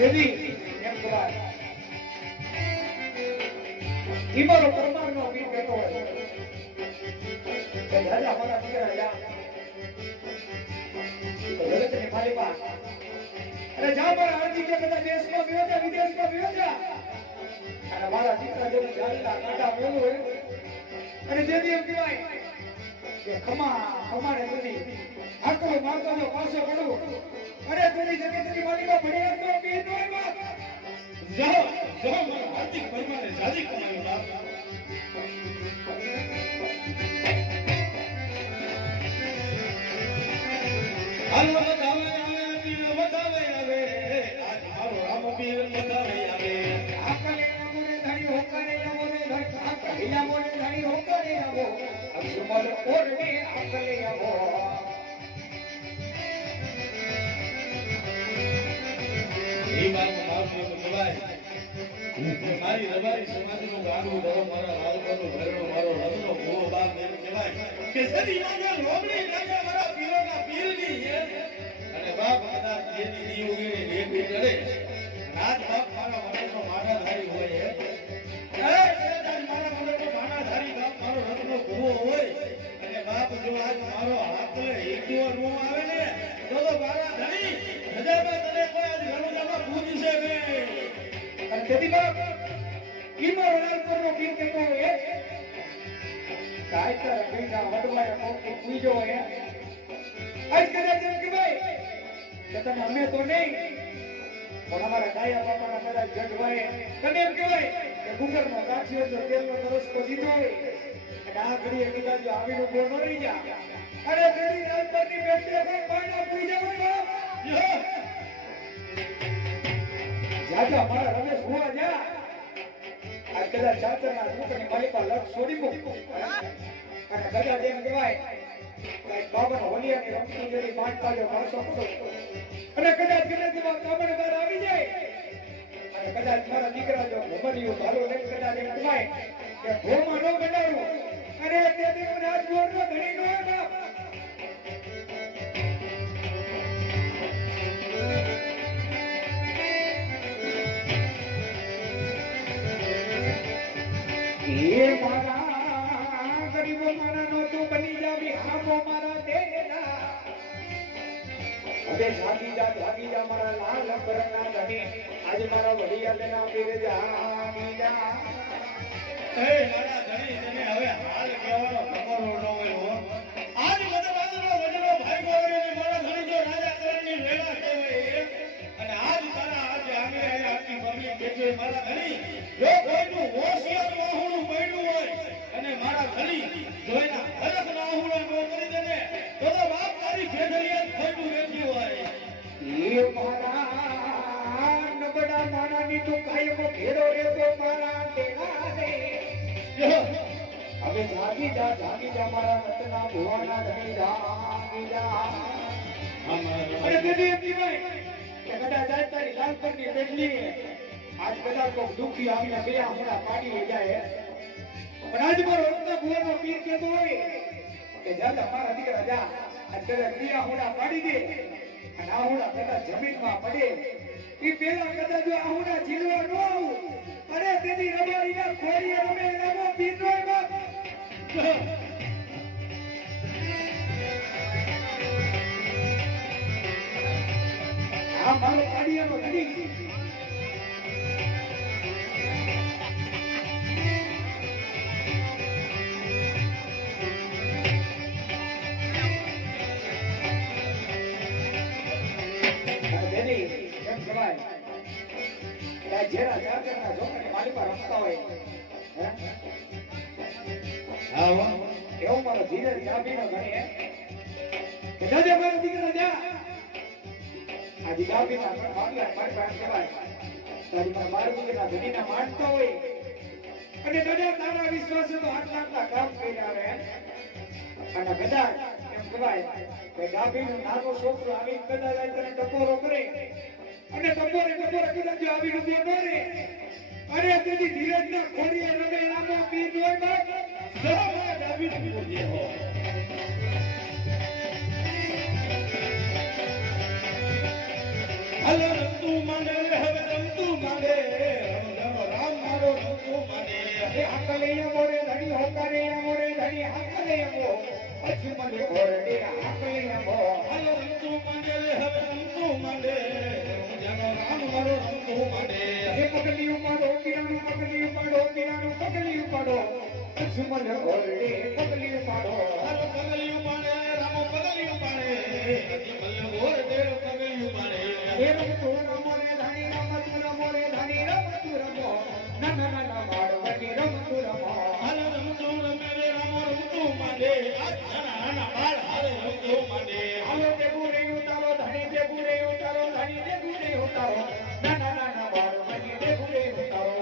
જેવી એમ કરાય ઈમારો પરમારનો પીર કહેતો હોય કે રાજા મારા દીકરા જા જગતની માલિકા અને જા મારા અરજી કે બધા દેશમાં વિરોધા વિદેશમાં વિરોધા અને મારા દીકરા જેવી જાળીના કાંટા બોલું હોય અને જેથી એમ કહેવાય કે ખમાને બધી હાકલો મારતો જો પાછો પડું અરે તેની જગતની માલિકા ભણી તો પીર નો બાપ જાઓ મારા હાર્દિક પરમાને જાજી કમાયો બાપ હાલો બતાવે આવે પીર બતાવે આવે આજ મારો રામ પીર બતાવે આવે આકલે મોરે ધણી હોકરે મોરે ધણી આકલે મોરે ધણી હોકરે આવો અક્ષમલ ઓરને આકલે આવો એ વાત મારું કહેવાય મારી રબારી સમાજનું ગાડું ધરો મારા બાળકોનો ઘરનો મારો રબનો ભૂવો બાપ એમ કહેવાય કે સદી માગે લોબડી લાગે મારા પીરોના પીરની અને બાપ કદાચ જેની દીવગીની લેખી કરે રાત બાપ મારા મનનો માનાધારી હોય અરે કદાચ મારા મનનો માનાધારી બાપ મારો રબનો ભૂવો હોય અને બાપ જો આજ મારો હાથ લે એકવો નો આવે ને તો મારા ધણી હજારમાં તને કોઈ આજ ઘણું પૂજી છે ને અને તેથી બાપ ઈમારો લાલપુરનો પીર કહેતો હોય કાયતા રંગીના વડવાય મોટી પૂજો હોય આજ કદાચ એમ કહેવાય કે તમે અમે તો નહીં પણ અમારા ડાયા બાપાના કદાચ ગઢવાય તમે એમ કહેવાય કે ગુગરમાં કાઠીઓ જો તેલનો તરસકો દીધો હોય અને આ ઘડીએ કીધા જો આવીનું બોલ ન રહી જા અને ઘડી રાજપરની બેટે કોઈ પાણા પૂજા હોય બાપ જાજા મારા રમેશ ભુવા જા આ કદાચ ચાચરના દુકાનની માલિકા લક્ષ છોડી મૂકો અને કદાચ એમ કહેવાય કે બાબાનો હોલિયાની રમતી જેવી માંડતા જો મારસો પડો અને કદાચ એવા કામણદાર આવી જાય અને કદાચ મારા દીકરા જો ભમરિયું ભાલો લે કદાચ એમ કહેવાય કે ભોમાં ન ગડાડું અને તે દીકરાને આજ ગોળનો ધણી નો બાપ ये मारा गरीबो मारा नो तू बनी जावी आगो मारा देना अबे जागी जा मारा लाल करना धनी आज मारा बढ़िया देना पीर जागी जा એ મારા ધણી તને હવે હાલ કહેવાનો ખબર ન હોય હો આજ મને બાજુનો વજનો ભાગ્યો હોય ને મારા ધણી જો રાજા કરણની વેળા કહેવાય અને આજ તારા આજે આંગણે આટલી પબ્લિક બેઠી હોય મારા ધણી જો કોઈનું હોશિયાર વાહુણું પડ્યું હોય અને મારા ધણી જોઈના હરખ નાહુણો ન કરી દે ને તો બાપ તારી ભેગલિયા ખોટું બેઠી હોય ये मारा नबड़ा नाना नी तो कायम घेरो रे तो मारा देना दे अबे जागी जा मारा नतना भुवाना धनी जागी जा अरे दीदी अपनी भाई કે કદાચ આજ તારી લાલપરની બેડલી આજ કદાચ કોઈ દુખી આવીને બે હમણાં પાડી જાય પણ આજ મારો રત્ના ભુવાનો પીર કહેતો હોય કે જા મારા દીકરા જા આજ કદાચ ક્રિયા હોડા પાડી દે અને આહુડા કદાચ જમીનમાં પડે ઈ પેલા કદાચ જો આહુડા જીલવા ન આવું અરે તેની રબારીના ખોરીએ રમે એનો પીર નો બાપ આ મારો કાઢિયાનો ધણી જેરા ચાકરના જોકની માલિકા રમતા હોય હા એવો મારો ધીરજ જાબીનો ધણી કે દાદા મારા દીકરા જા આ જાબીના મામલા મારી પાસે કહેવાય તારી મારા દીકરા ધણીના માનતો હોય અને દાદા તારા વિશ્વાસે તો આટલા કામ કરી આવે અને કદાચ એમ કહેવાય કે જાબીનું નાનો છોકરો આવી કદાચ તને ટકોરો કરે અને ટકોરે કદાચ આવી રૂપિયા મારે અરે તેની ધીરજના ખોરીએ રમે નામો પીર નો બાપ સવા ડાબી બોલી હો હલો તું મને હવે રમતું માંડે રમજાનો રામ મારો રમતું માંડે એ હાકલિયા મોરે ધણી હોકારિયા મોરે ધણી હાકલિયા મો પછી મને ઓરડે હાકલિયા મો હાલો રમતું માંડે હવે રમતું માંડે રમજાનો રામ મારો રમતું માંડે એ પગલિયું પાડો પીરાનું પગલિયું પાડો પીરાનું પગલિયું પાડો પછી મને ઓરડે પગલિયું પાડો હાલો પગલિયું પાડે રામો પગલિયું પાડે હજી મલ્લે ઓર દેવ પગલિયું પાડે એ રમતું રમો રે ધણી રમતું રમો રે ધણી રમતું રમો ના ના ના ના બાળવની રમતું રમો હાલો રમતું રમે રે રામો રમતું માંડે આજ નાના નાના બાળ હાલો રમતું માંડે હાલો દેવું રે ઉતારો ધણી દેવું રે ઉતારો ધણી દેવું રે ઉતારો ના ના ના ના બાળવની દેવું રે ઉતારો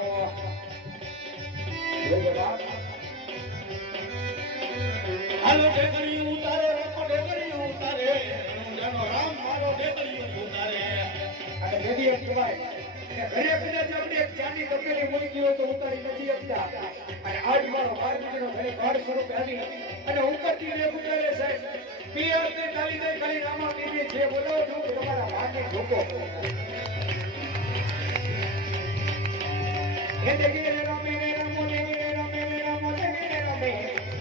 હાલો ઢેકડી ઉતારે રામો ઢેકડી ઉતારે રમજાનો રામ મારો ઢેકડી ઉતારે અને જેદી કહેવાય ઘરે કદાચ આપણે એક ચાની તપેલી મૂકી હોય તો ઉતારી નથી શકતા અને આજ મારો 12 મિનિટનો ઘરે કાર્ડ સ્વરૂપે આવી અને ઉતરતી રે ઉતારે સાહેબ પિયરને ચાલી દે ખાલી રામા બીબી જે બોલો છો તમારા ભાગે ઢોકો એ દેખી રે રામે રે રામો રે રામે રે રામો રે રામે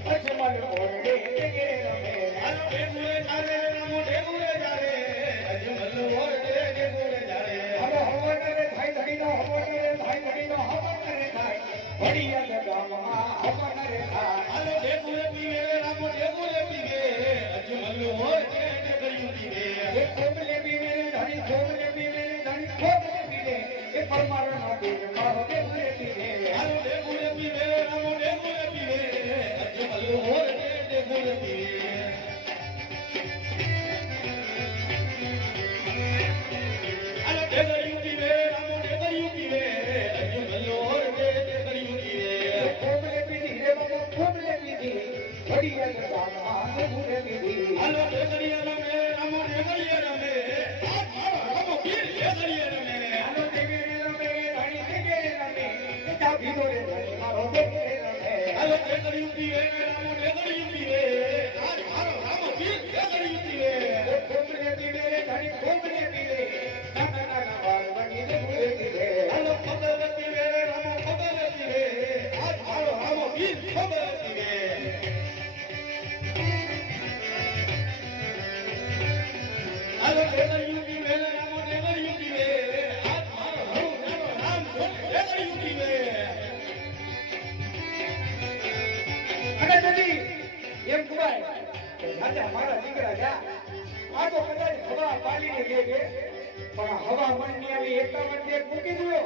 પછી મારે ઓરડે દેખી રે રામે હાલો ઢેકુરે જારે રામો ઢેકુરે જારે હજી મલ્લે ઓર ઢેકુરે જારે હવે હવન રે થાય ધણીનો હવન રે થાય ધણીનો હવન રે થાય ઘડિયા ગામમાં હવન રે થાય હાલો ઢેકુરે પીવે રે રામો ઢેકુરે પીવે હજી મલ્લે ઓર ઢેકડી પીવે એ ખોબલે પીવે રે ધણી ખોબલે પીવે રે ધણી ખોબલે પીવે એ પરમારનો પીવે મારો દેવરે પીવે હાલો ઢેકુરે પીવે રે રામો ઢેકુરે પીવે હજી મલ્લે ઓર ઢેકુરે પીવે હાલો ઢેકડી પીવે રામો ઢેકડી પીવે હજી મલ્લે ઓર ઢેકડી પીવે એ ખોબલે પીધી રે બાબા ખોબલે પીધી ઘડિયા ગામમાં દેવરે પીધી હાલો ઢેકડીએ રમે રામો ઢેકડીએ રમે આજ મારો રામો પીર ઢેકડીએ રમે હાલો દેવે રે રમે ધણી દેવે રે રમે પિતા ભીડો રે ધણી મારો દેવે રે રમે હાલો ઢેકડી પીવે રામો ઢેકડી પીવે આજ મારો રામો પીર ઢેકડી પીવે એ ખોબલે પીવે રે ધણી ખોબલે પીવે નાના નાના બાળવની દેવરે પીવે હાલો ખબર પીવે રામો ખબર પીવે આજ મારો રામો પીર ખબર પીવે હાલો ઢેકડી પીવે રામો ઢેકડી પીવે આજ મારો રામ ઢેકડી પીવે અને જદી એમ કહેવાય કે રાજા મારા દીકરા જા આ તો કદાચ હવા પાલીને લે છે પણ હવા મનની આવી 51 દેર મૂકી દો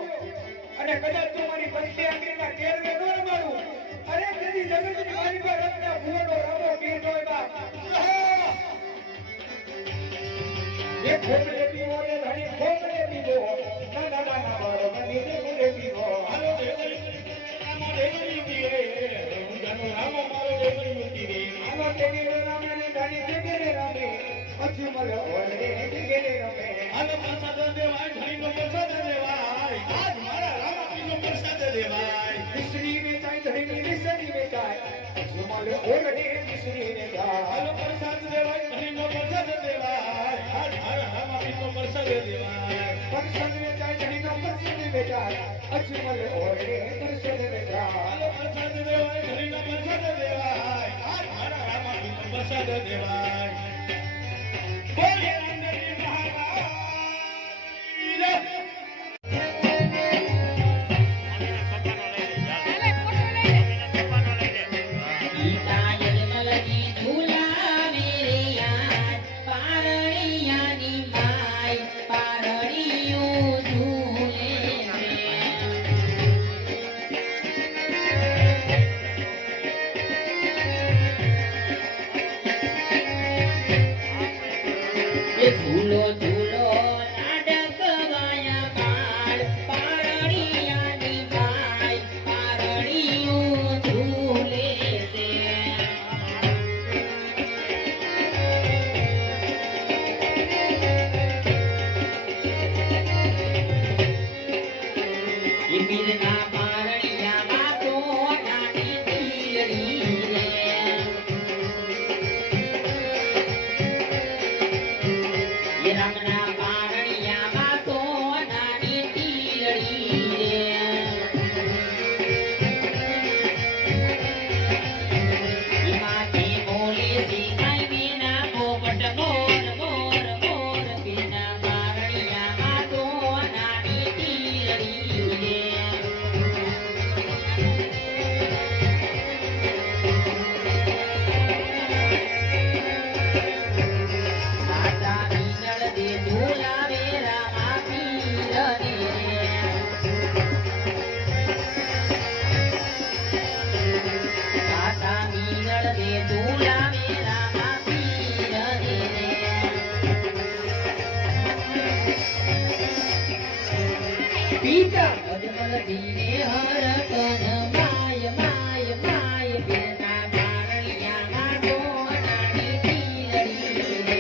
અને કદાચ તમારી બંને આંગળીના કેરવે ન રમાડું અરે જદી જગતની મારી પર રત્ના ભૂવાનો રામો પીરનો બાપ એ ખોબલે પીવો રે ધણી ખોબલે પીવો ના ના ના ના મારો મની દેવરે પીવો હાલો ઢેકડી રામો ઢેકડી પીવે રમજાનો રામો મારો ઢેકડી પીવે આનો દેવી રે રામે રે ધણી દેવી રે રામે પછી મળે ઓરડે દેવી રે રામે હાલો પ્રસાદ દેવાય ધણીનો પ્રસાદ દેવાય આજ મારા રામા પીરનો પ્રસાદ દેવાય મિશ્રી વેચાય ધણી મિશ્રી વેચાય પછી મળે ઓરડે મિશ્રી વેચાય હાલો પ્રસાદ દેવાય ધણીનો પ્રસાદ દેવાય આજ મારા રામા પીરનો પ્રસાદ દેવાય પરસદ વેચાય ધણીનો પરસદ વેચાય પછી મળે ઓરડે પરસદ વેચાય હાલો પ્રસાદ દેવાય ધણીનો પ્રસાદ દેવાય આજ મારા રામા પીરનો પ્રસાદ દેવાય બોલે રામદેવ મહારાજ પિતા અજમલ ધીને હર કન માય માય માય બેના મારણિયામાં સોનાની ટીલડી રે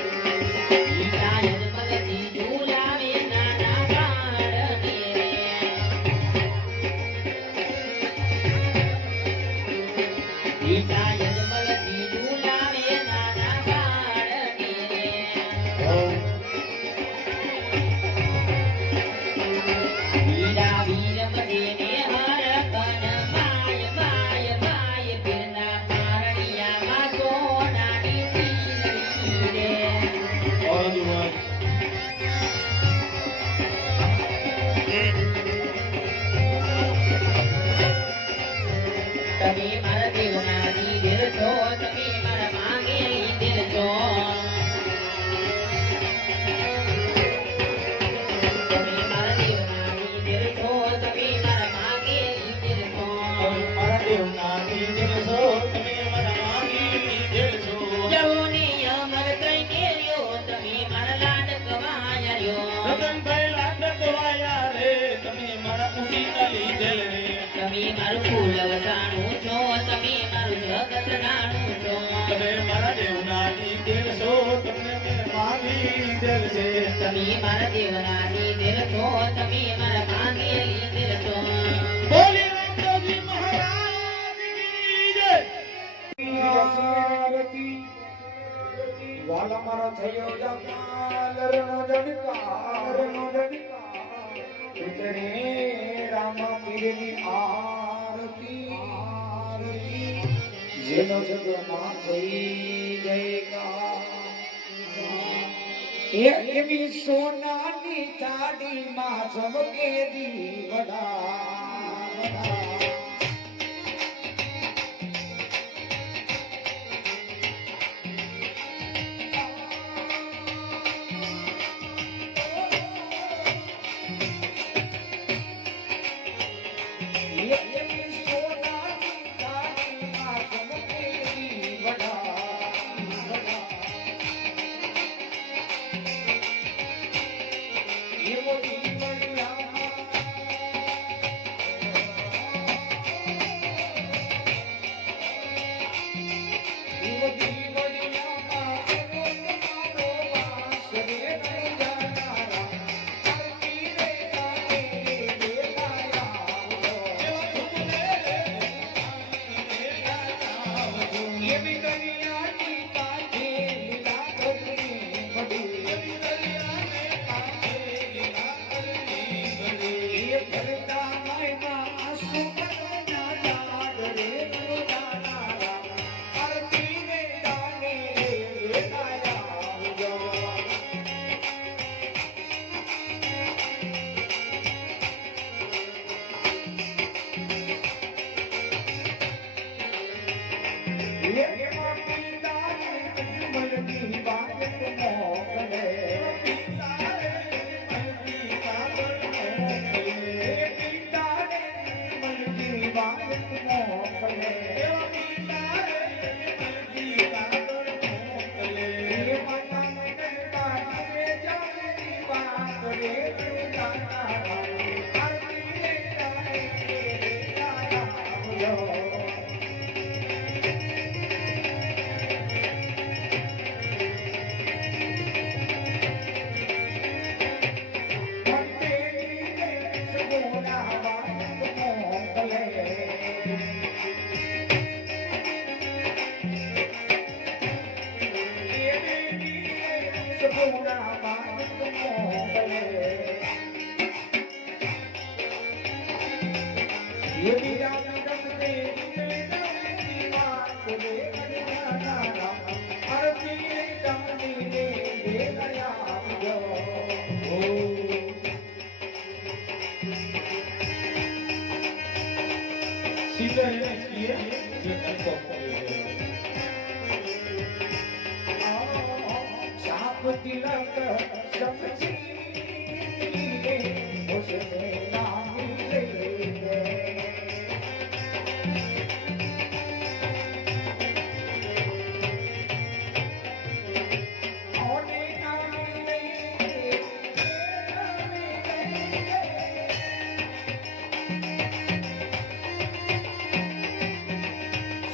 પિતા અજમલ ધી ઝુલાવે નાના બાળને રે પિતા અજમલ ધી ઝુલાવે નાના બાળને રે વીરા વીર મધેને હર કન માય માય માય બેના મારણિયામાં સોનાની ટીલડી રે તમે મારા દેવના દીધેલ છો તમે મારા માંગે લીધેલ છો તમે મારા દેવના દીધેલ છો તમે મારા માંગે લીધેલ છો મારા દેવના દીધેલ છો તમે મારા માંગી લીધેલ છો જવોને અમર કઈ કેર્યો તમે મારા લાડ કવાયા રતનભાઈ લાડક વાયા રે તમે મારા ઉસીના લીધેલ રે તમે મારું ફૂલ વસાણું છો તમે મારું જગત નાણું છો તમે મારા દેવના દીધેલ છો તમને મેં માંગી લીધેલ છે તમે મારા દેવના દીધેલ છો તમે મારા માંગે લીધેલ છો બોલી રામદેવજી મહારાજ કી જય રસી વાલા મારો થયો જમાલરનો જડકાર ઉતરે રામ પીરની આરતી જેનો જગમાં થઈ જયકાર એવી સોનાની થાળીમાં ચમકે દીવડા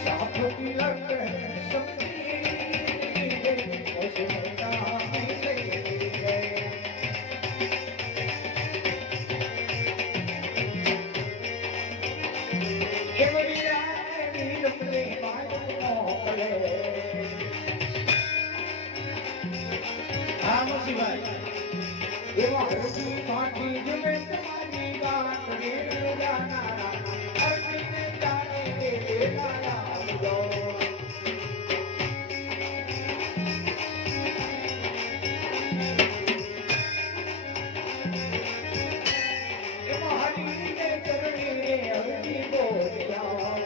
સાપટી લગ હા મુસીભાઈ એવા હરજી માટી જમે તમારી ગાંઠ રે જાનારા હરજીને જાણે તે દેનારા આવજો એવા હરીને ચરણી રે હરજી બોલ્યા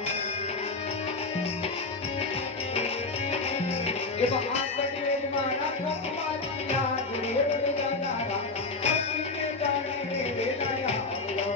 એવા આંગણે મારા કમારી યાદ રે જાનારા હરજીને જાણે તે દેનારા આવજો